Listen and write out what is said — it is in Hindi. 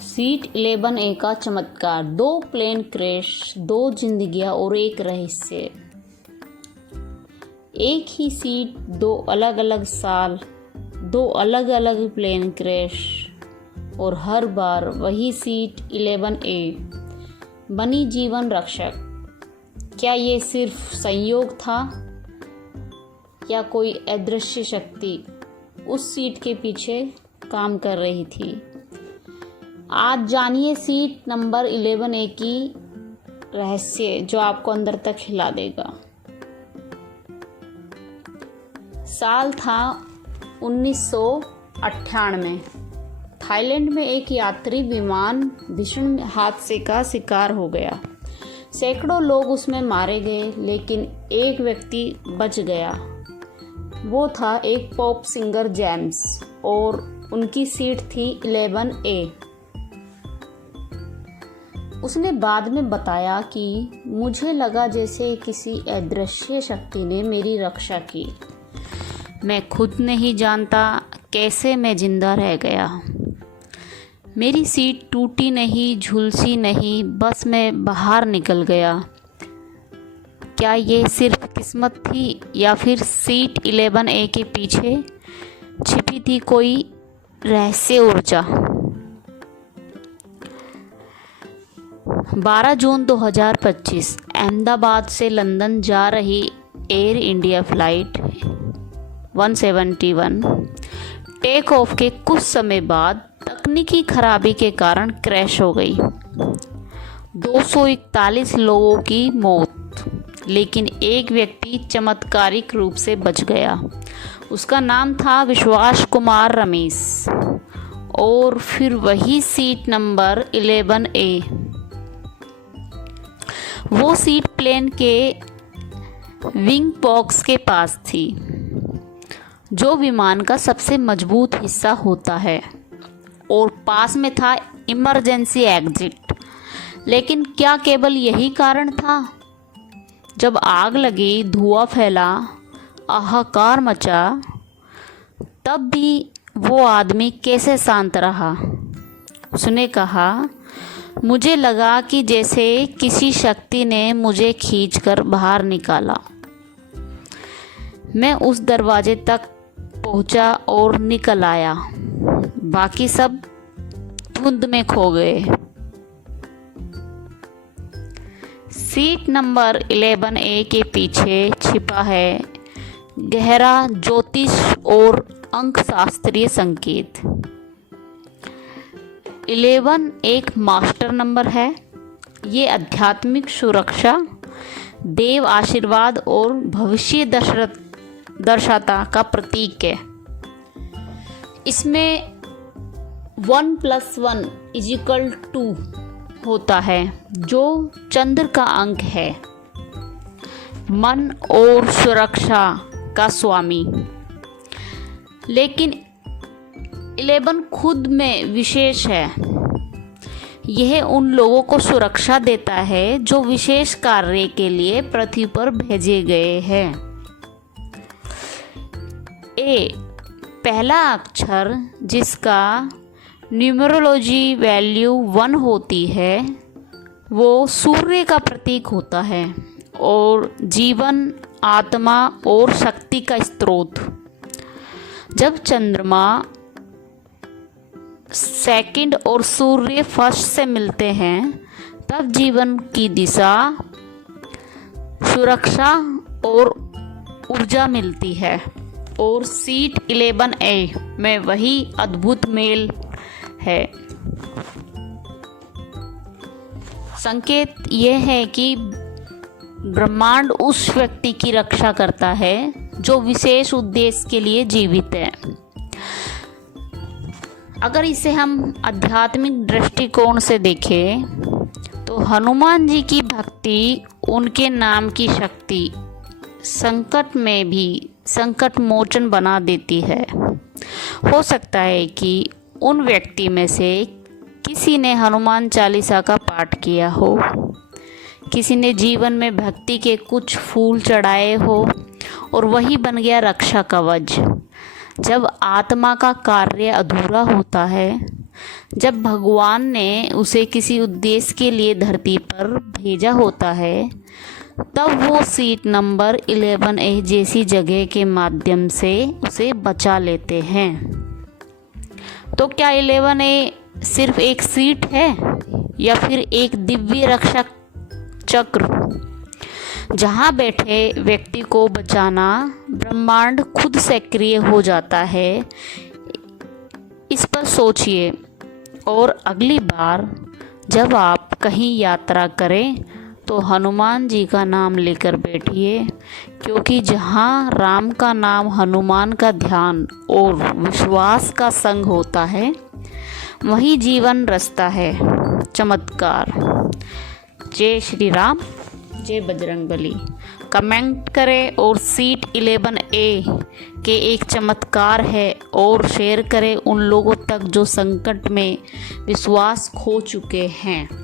सीट 11A का चमत्कार। 2 प्लेन क्रैश, 2 जिंदगियां और एक रहस्य। एक ही सीट, 2 अलग अलग साल, 2 अलग अलग प्लेन क्रैश, और हर बार वही सीट 11A बनी जीवन रक्षक। क्या ये सिर्फ संयोग था या कोई अदृश्य शक्ति उस सीट के पीछे काम कर रही थी? आज जानिए सीट नंबर 11A की रहस्य जो आपको अंदर तक हिला देगा। साल था 1998। थाईलैंड में एक यात्री विमान भीषण हादसे का शिकार हो गया। सैकड़ों लोग उसमें मारे गए, लेकिन एक व्यक्ति बच गया। वो था एक पॉप सिंगर जेम्स, और उनकी सीट थी 11A। उसने बाद में बताया कि मुझे लगा जैसे किसी अदृश्य शक्ति ने मेरी रक्षा की। मैं खुद नहीं जानता कैसे मैं जिंदा रह गया। मेरी सीट टूटी नहीं, झुलसी नहीं, बस मैं बाहर निकल गया। क्या ये सिर्फ किस्मत थी या फिर सीट 11A के पीछे छिपी थी कोई रहस्य ऊर्जा? 12 जून 2025 अहमदाबाद से लंदन जा रही Air India flight 171 take off के कुछ समय बाद तकनीकी खराबी के कारण क्रैश हो गई। 241 लोगों की मौत, लेकिन एक व्यक्ति चमत्कारिक रूप से बच गया। उसका नाम था विश्वास कुमार रमेश। और फिर वही सीट नंबर 11A। वो सीट प्लेन के विंग बॉक्स के पास थी, जो विमान का सबसे मजबूत हिस्सा होता है, और पास में था इमरजेंसी एग्जिट। लेकिन क्या केवल यही कारण था? जब आग लगी, धुआं फैला, हाहाकार मचा, तब भी वो आदमी कैसे शांत रहा? उसने कहा, मुझे लगा कि जैसे किसी शक्ति ने मुझे खींचकर बाहर निकाला। मैं उस दरवाजे तक पहुंचा और निकल आया। बाकी सब धुंध में खो गए। सीट नंबर 11A के पीछे छिपा है गहरा ज्योतिष और अंकशास्त्रीय संकेत। 11 एक मास्टर नंबर है। ये आध्यात्मिक सुरक्षा, देव आशीर्वाद और भविष्य दर्शाता का प्रतीक है। इसमें 1 + 1 = 2 होता है, जो चंद्र का अंक है, मन और सुरक्षा का स्वामी। लेकिन 11 खुद में विशेष है। यह उन लोगों को सुरक्षा देता है जो विशेष कार्य के लिए पृथ्वी पर भेजे गए हैं। ए, पहला अक्षर जिसका न्यूमरोलॉजी वैल्यू 1 होती है, वो सूर्य का प्रतीक होता है और जीवन, आत्मा और शक्ति का स्रोत। जब चंद्रमा सेकंड और सूर्य फर्स्ट से मिलते हैं, तब जीवन की दिशा, सुरक्षा और ऊर्जा मिलती है। और सीट 11A में वही अद्भुत मेल है। संकेत यह है कि ब्रह्मांड उस व्यक्ति की रक्षा करता है जो विशेष उद्देश्य के लिए जीवित है। अगर इसे हम आध्यात्मिक दृष्टिकोण से देखें, तो हनुमान जी की भक्ति, उनके नाम की शक्ति संकट में भी संकट मोचन बना देती है। हो सकता है कि उन व्यक्ति में से किसी ने हनुमान चालीसा का पाठ किया हो, किसी ने जीवन में भक्ति के कुछ फूल चढ़ाए हो, और वही बन गया रक्षा कवच। जब आत्मा का कार्य अधूरा होता है, जब भगवान ने उसे किसी उद्देश्य के लिए धरती पर भेजा होता है तब वो सीट नंबर 11A जैसी जगह के माध्यम से उसे बचा लेते हैं। तो क्या 11A सिर्फ एक सीट है या फिर एक दिव्य रक्षक चक्र जहां बैठे व्यक्ति को बचाना ब्रह्मांड खुद सक्रिय हो जाता है? इस पर सोचिए और अगली बार जब आप कहीं यात्रा करें तो हनुमान जी का नाम लेकर बैठिए, क्योंकि जहाँ राम का नाम, हनुमान का ध्यान और विश्वास का संग होता है वहीं जीवन रचता है चमत्कार। जय श्री राम, जय बजरंगबली। कमेंट करें और सीट 11A के एक चमत्कार है और शेयर करें उन लोगों तक जो संकट में विश्वास खो चुके हैं।